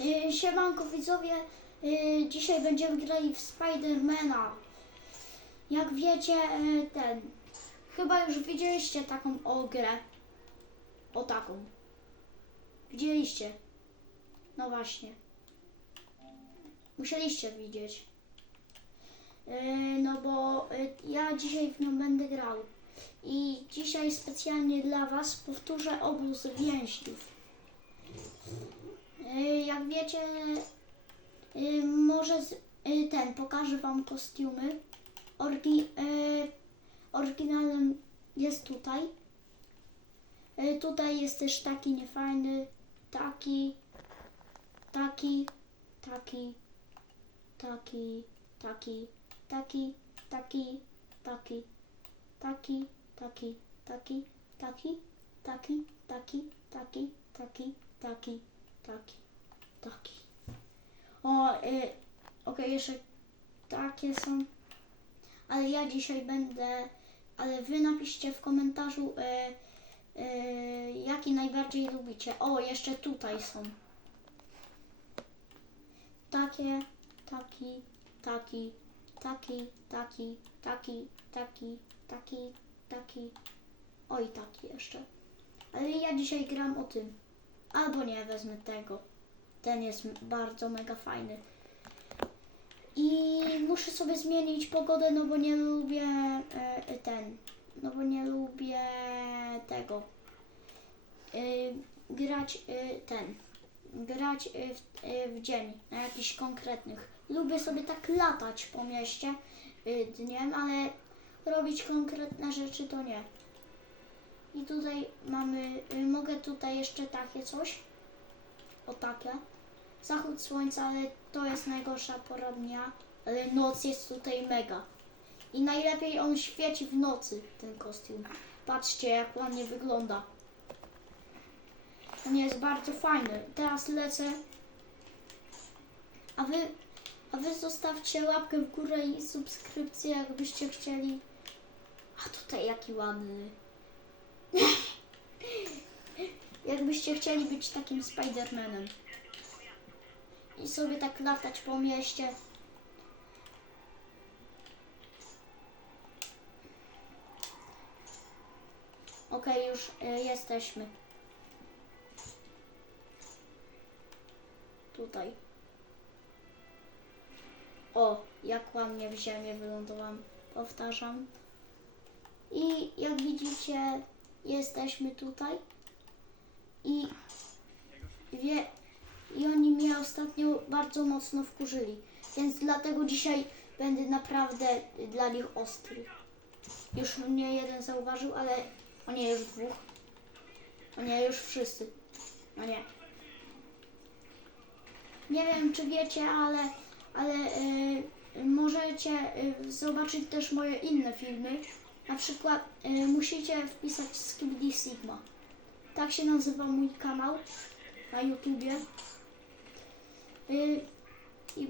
Yy, Siemanko widzowie, yy, dzisiaj będziemy grali w Spidermana. Jak wiecie, yy, ten, chyba już widzieliście taką o grę. O taką. Widzieliście? No właśnie. Musieliście widzieć. No bo ja dzisiaj w nią będę grał. I dzisiaj specjalnie dla Was powtórzę obóz więźniów. Y, y, może z, y, ten, pokażę Wam kostiumy. Orgi, y, jest tutaj. Y, Tutaj jest też taki niefajny, taki, taki, taki, taki, taki, taki, taki, taki, taki, taki, taki, taki, taki, taki, taki, taki, taki, taki, taki. O, y, okej, jeszcze takie są. Ale ja dzisiaj będę, ale wy napiszcie w komentarzu, y, y, jaki najbardziej lubicie. O, jeszcze tutaj są. Takie, taki, taki, taki, taki, taki, taki, taki, taki. Oj, taki jeszcze. Ale ja dzisiaj gram o tym. Albo nie, wezmę tego. Ten jest bardzo mega fajny. I muszę sobie zmienić pogodę, no bo nie lubię e, ten. No bo nie lubię tego. Y, grać y, ten. Grać y, w, y, w dzień, na jakichś konkretnych. Lubię sobie tak latać po mieście y, dniem, ale robić konkretne rzeczy to nie. I tutaj mamy, y, mogę tutaj jeszcze takie coś. O takie. Zachód słońca, ale to jest najgorsza pora dnia. Ale noc jest tutaj mega. I najlepiej on świeci w nocy, ten kostium. Patrzcie, jak ładnie wygląda. On jest bardzo fajny. Teraz lecę. A wy, a wy zostawcie łapkę w górę i subskrypcję, jakbyście chcieli. A tutaj jaki ładny. Jakbyście chcieli być takim Spidermanem. I sobie tak latać po mieście. Okej, już y, jesteśmy. Tutaj. O, jak ładnie w ziemię wylądowałam. Powtarzam. I jak widzicie, jesteśmy tutaj. I wie, i oni mnie ostatnio bardzo mocno wkurzyli. Więc dlatego dzisiaj będę naprawdę dla nich ostry. Już mnie jeden zauważył, ale o nie, już dwóch. O nie, już wszyscy. O nie. Nie wiem, czy wiecie, ale, ale y, możecie y, zobaczyć też moje inne filmy. Na przykład y, musicie wpisać Skibidi Sigma. Tak się nazywa mój kanał na YouTubie. Y, i,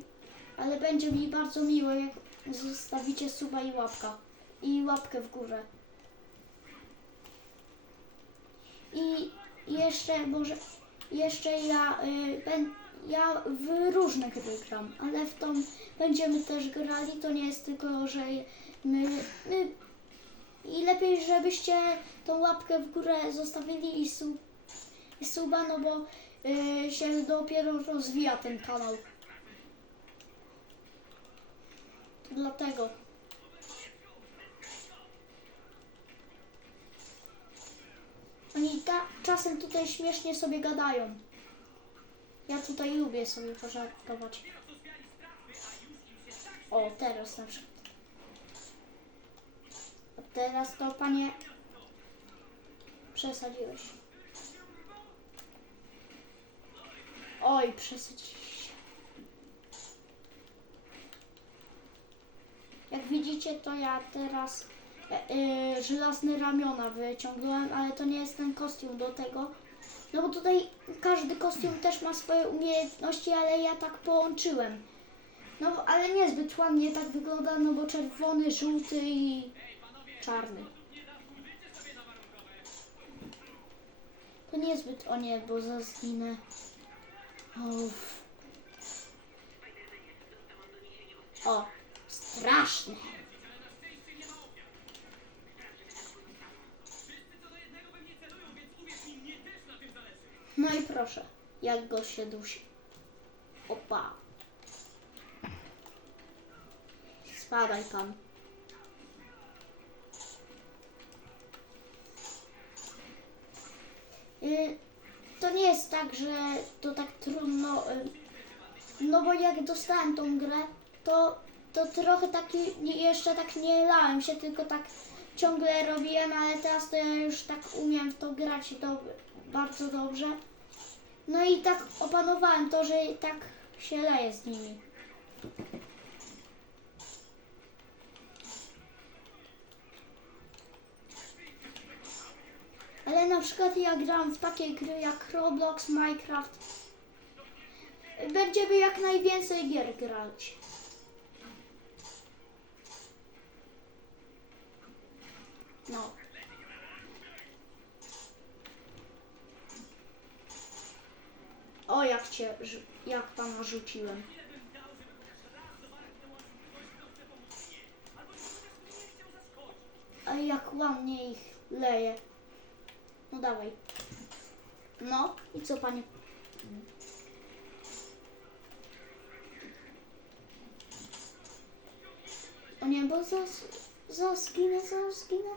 ale będzie mi bardzo miło, jak zostawicie suba i łapka. I łapkę w górę. I jeszcze może jeszcze ja y, ben, ja w różne gry gram, ale w tą będziemy też grali, to nie jest tylko, że my, my i lepiej, żebyście tą łapkę w górę zostawili i, su, i suba, no bo y, się dopiero rozwija ten kanał. Dlatego. Oni ta, czasem tutaj śmiesznie sobie gadają. Ja tutaj lubię sobie pożartować. O, teraz na przykład. Teraz to panie przesadziłeś. Oj, przesadziłeś. Jak widzicie, to ja teraz e, żelazne ramiona wyciągnąłem, ale to nie jest ten kostium do tego. No bo tutaj każdy kostium też ma swoje umiejętności, ale ja tak połączyłem. No ale niezbyt ładnie tak wygląda, no bo czerwony, żółty i czarny. To niezbyt o nie, bo zginę. Uff. O, straszne. No i proszę, jak go się dusi. Opa. Spadaj pan. To nie jest tak, że to tak trudno. y, No bo jak dostałem tą grę, to, to trochę taki jeszcze tak nie lałem się, tylko tak ciągle robiłem, ale teraz to ja już tak umiem w to grać do, bardzo dobrze. No i tak opanowałem to, że tak się leje z nimi. Ale na przykład ja gram w takie gry jak Roblox, Minecraft. Będziemy jak najwięcej gier grać. No. O, jak cię, jak pana rzuciłem. A jak ładnie ich leje. No dawaj. No i co panie? O nie, bo zas, zas zginę, zginę.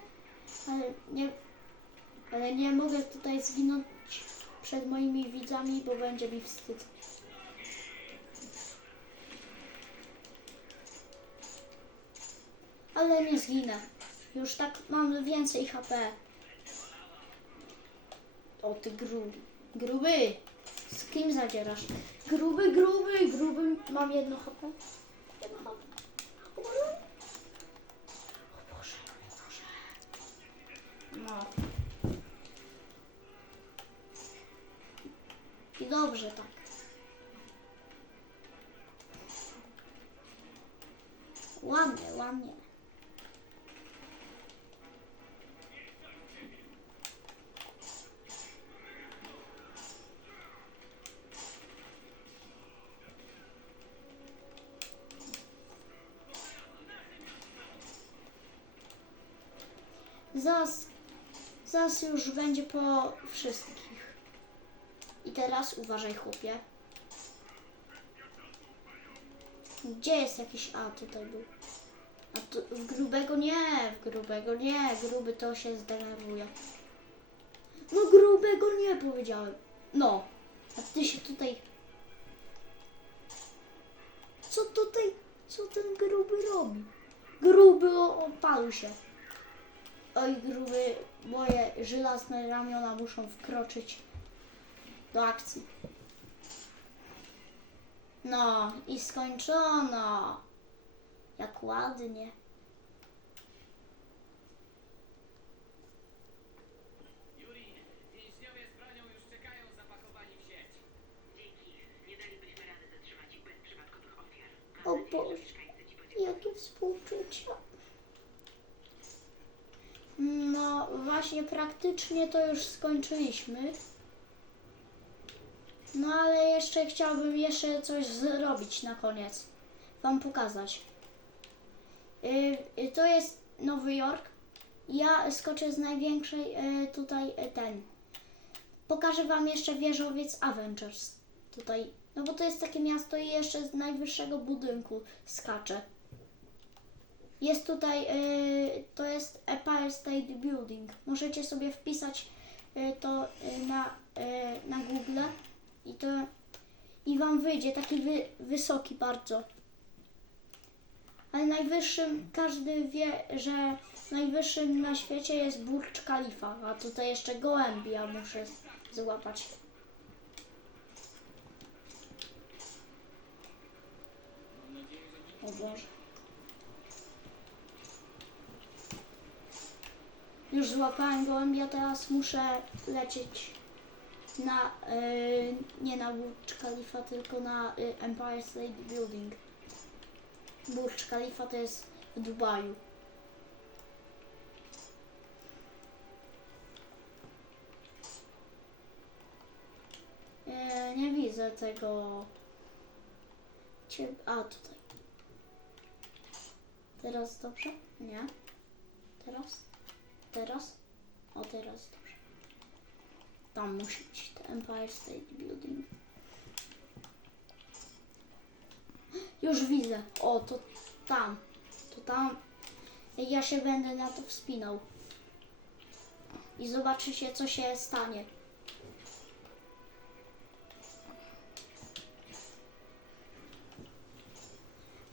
Ale nie, ale nie mogę tutaj zginąć przed moimi widzami, bo będzie mi wstyd. Ale nie zginę. Już tak mam więcej HP. O ty gruby. Gruby! Z kim zadzierasz? Gruby, gruby, gruby. Mam jedno HP. Jedno HP. O Boże. Boże. No. I dobrze tak. Zaraz, zaraz już będzie po wszystkich. I teraz uważaj, chłopie. Gdzie jest jakiś... A, tutaj był. A tu, w grubego nie, w grubego nie. Gruby to się zdenerwuje. No grubego nie powiedziałem. No. A ty się tutaj... Co tutaj... Co ten gruby robi? Gruby opalił się. Oj, gruby, moje żelazne ramiona muszą wkroczyć do akcji. No i skończono. Jak ładnie. Juri, więźniowie z bronią już czekają zapakowani w sieć. Dzięki. Nie dalibyśmy rady zatrzymać ich bez przypadkowych ofiar. O Boże. Jakie współczucia. No właśnie praktycznie to już skończyliśmy. No ale jeszcze chciałbym jeszcze coś zrobić na koniec. Wam pokazać. Y, y, to jest Nowy Jork. Ja skoczę z największej y, tutaj y, ten. Pokażę wam jeszcze wieżowiec Avengers. Tutaj. No bo to jest takie miasto i jeszcze z najwyższego budynku skaczę. Jest tutaj, y, to jest Empire State Building. Możecie sobie wpisać y, to y, na, na Google i to i wam wyjdzie taki wy, wysoki bardzo. Ale najwyższym, każdy wie, że najwyższym na świecie jest Burcz Khalifa, a tutaj jeszcze gołębia muszę złapać. O Boże. Już złapałem gołębia, teraz muszę lecieć na, y, nie na Burcz Khalifa, tylko na y, Empire State Building. Burcz Khalifa to jest w Dubaju. E, nie widzę tego. A, tutaj. Teraz dobrze? Nie. Teraz? Teraz? O, teraz dobrze. Tam musi być ten Empire State Building. Już widzę. O, to tam. To tam. Ja się będę na to wspinał. I zobaczycie, co się stanie.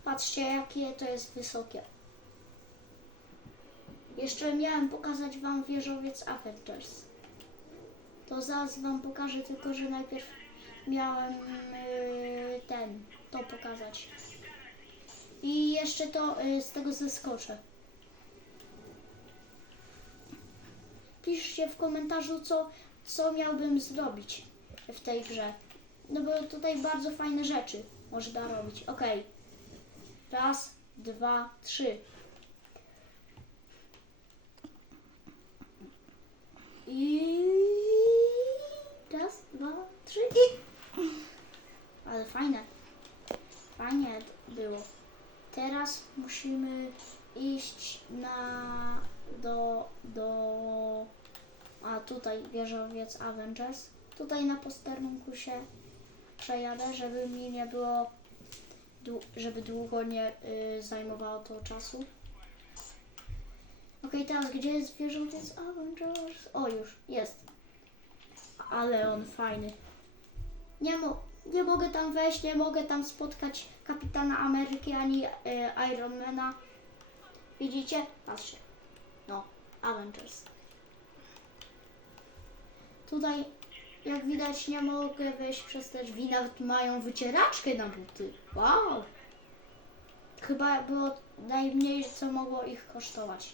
Patrzcie, jakie to jest wysokie. Jeszcze miałem pokazać Wam wieżowiec Avengers. To zaraz Wam pokażę, tylko że najpierw miałem yy, ten, to pokazać. I jeszcze to yy, z tego zeskoczę. Piszcie w komentarzu, co, co miałbym zrobić w tej grze. No bo tutaj bardzo fajne rzeczy można robić. Okej. Raz, dwa, trzy. I raz, dwa, trzy i. Ale fajne. Fajnie było. Teraz musimy iść na do do a tutaj wieżowiec Avengers. Tutaj na posterunku się przejadę, żeby mi nie było żeby długo nie y, zajmowało to czasu. Okej, teraz gdzie jest wieżowiec Avengers? O, już, jest. Ale on fajny. Nie, mo- nie mogę tam wejść, nie mogę tam spotkać Kapitana Ameryki ani y, Ironmana. Widzicie? Patrzcie. No, Avengers. Tutaj, jak widać, nie mogę wejść przez te drzwi. Nawet mają wycieraczkę na buty. Wow! Chyba było najmniej, co mogło ich kosztować.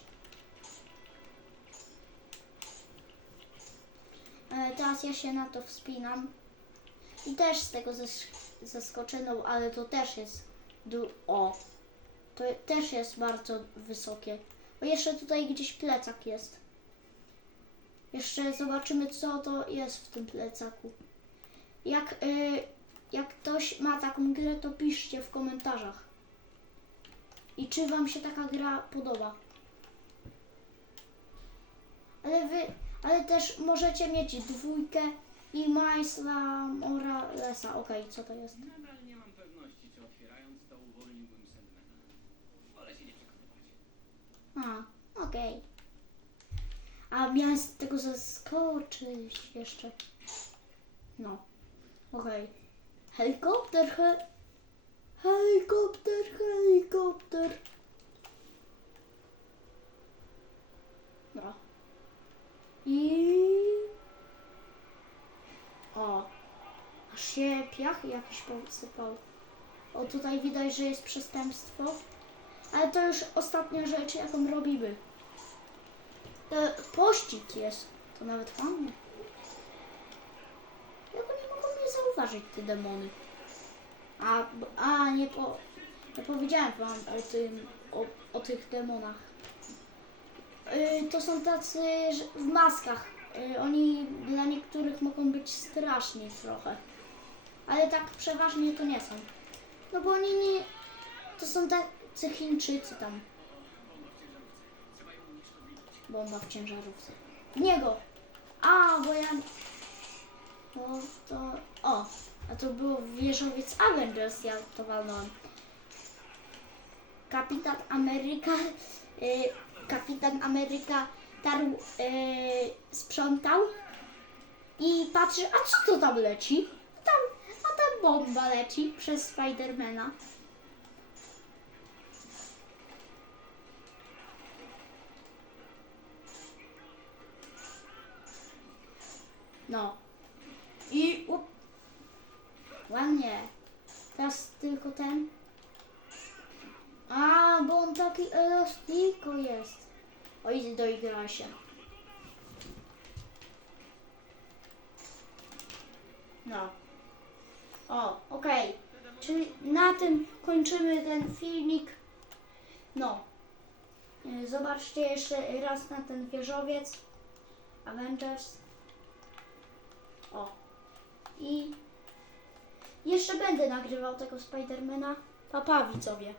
Teraz ja się na to wspinam. I też z tego no ale to też jest o. To też jest bardzo wysokie. Bo jeszcze tutaj gdzieś plecak jest. Jeszcze zobaczymy, co to jest w tym plecaku. Jak, y, jak ktoś ma taką grę, to piszcie w komentarzach. I czy Wam się taka gra podoba. Ale Wy, ale też możecie mieć dwójkę i Majsla Moralesa. Okej, co to jest? Nadal nie mam pewności, czy otwierając to uwolniłbym Sandmana. Wolę się nie przekonywać. A, okej. A miałem z tego zaskoczyć jeszcze. No, okej. Helikopter, he... Helikopter, helikopter. No. I... O. Aż się piach jakiś posypał. O, tutaj widać, że jest przestępstwo. Ale to już ostatnia rzecz, jaką robimy. To pościg jest. To nawet fajnie. Jak oni mogą mnie zauważyć, te demony? A, a nie, po, nie powiedziałem wam o, tym, o, o tych demonach. Y, to są tacy w maskach. Y, oni dla niektórych mogą być straszni trochę. Ale tak przeważnie to nie są. No bo oni nie... To są tacy Chińczycy tam. Bomba w ciężarówce. W niego! A, bo ja... To... O! A to był wieżowiec Avengers, ja to walnąłem. Kapitan Ameryka... Y, Kapitan Ameryka tarł... Y, sprzątał i patrzy, a co to tam leci? Tam, a tam bomba leci przez Spidermana. No. I up. Ładnie. Teraz tylko ten. A, bo on taki elastiko. O, idź doigra się. No. O, okej. Czyli na tym kończymy ten filmik. No. Y, Zobaczcie jeszcze raz na ten wieżowiec. Avengers. O. I jeszcze będę nagrywał tego Spidermana. Papa widzowie.